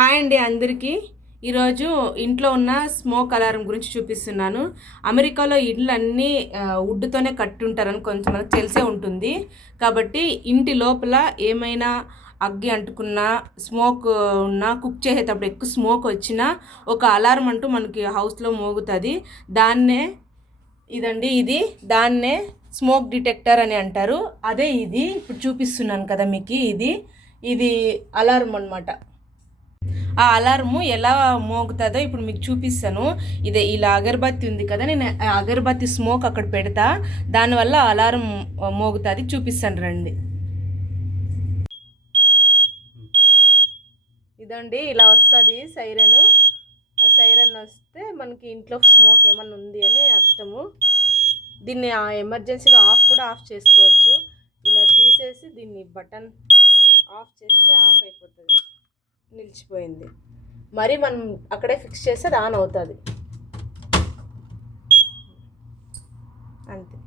Hi అండి అందరికీ. ఈరోజు ఇంట్లో ఉన్న స్మోక్ అలారం గురించి చూపిస్తున్నాను. అమెరికాలో ఇండ్లు అన్నీ వుడ్తోనే కట్టుంటారని మనకు తెలిసే ఉంటుంది. కాబట్టి ఇంటి లోపల ఏమైనా అగ్గి అంటుకున్నా స్మోక్ ఉన్నా కుక్ చేసేటప్పుడు ఎక్కువ స్మోక్ వచ్చినా ఒక అలారం అంటూ మనకి హౌస్లో మోగుతుంది. దాన్నే ఇదండి ఇది దాన్నే స్మోక్ డిటెక్టర్ అని అంటారు. అదే ఇది ఇప్పుడు చూపిస్తున్నాను కదా మీకు ఇది. ఇది అలారం అనమాట ఆ అలారము ఎలా మోగుతుందో ఇప్పుడు మీకు చూపిస్తాను. ఇదే ఇలా అగరబత్తి ఉంది కదా నేను అగరబత్తి స్మోక్ అక్కడ పెడతా. దానివల్ల అలారం మోగుతుంది చూపిస్తాను రండి. ఇదండి ఇలా వస్తుంది సైరన్. ఆ సైరన్ వస్తే మనకి ఇంట్లో స్మోక్ ఏమన్నా ఉంది అని అర్థము. దీన్ని ఆ ఎమర్జెన్సీగా ఆఫ్ కూడా ఆఫ్ చేసుకోవచ్చు. ఇలా తీసేసి దీన్ని బటన్ ఆఫ్ చేస్తే ఆఫ్ అయిపోతుంది. నిలిచిపోయింది. మరి మనం అక్కడే ఫిక్స్ చేస్తే ఆన్ అవుతుంది. అంతే.